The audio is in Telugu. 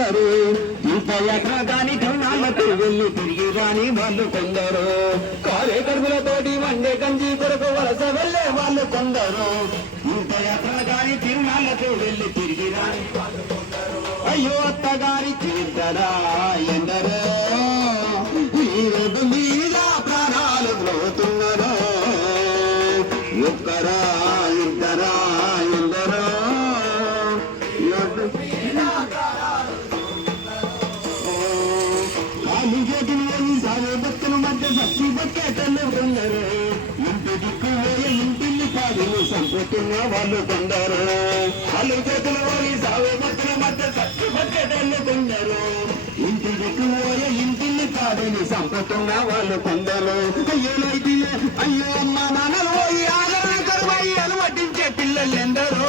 కొందరు, ఇంత ఎకరా కాని తిరునాళ్లకు వెళ్ళి తిరిగి రాని వాళ్ళు కొందరు, కారే కడుపులతోటి వండే గంజి కొరకు వలస వెళ్ళే వాళ్ళు కొందరు, ఇంత ఎకరా కాని తిరునాళ్లకు వెళ్ళి తిరిగి రాని వాళ్ళు కొందరు. అయ్యో అత్తగారి తీర్థరా ఎందరో ఈ రోడ్డు మీద ప్రాణాలు పోతున్నారు, ఒక్కరా ఇద్దరా ఎందరో సాగు భక్తుల మధ్య భక్తి బక్కేటలు కొందరు, ఇంటి దిక్కు పోయి ఇంటిల్ని కాదులు సంపుతున్న వాళ్ళు కొందరు, వాళ్ళు చేతులు పోయి సాగు భక్తుల మధ్య భక్తి బక్కేటలు కొందరు, ఇంటి దిక్కు పోయి ఇంటిల్ని కాదులు సంపుతున్న వాళ్ళు కొందరు. అయ్యో అయ్యో అమ్మ నాన్నలు పోయి ఆదరణ కరువై అలవటించే పిల్లలు ఎందరో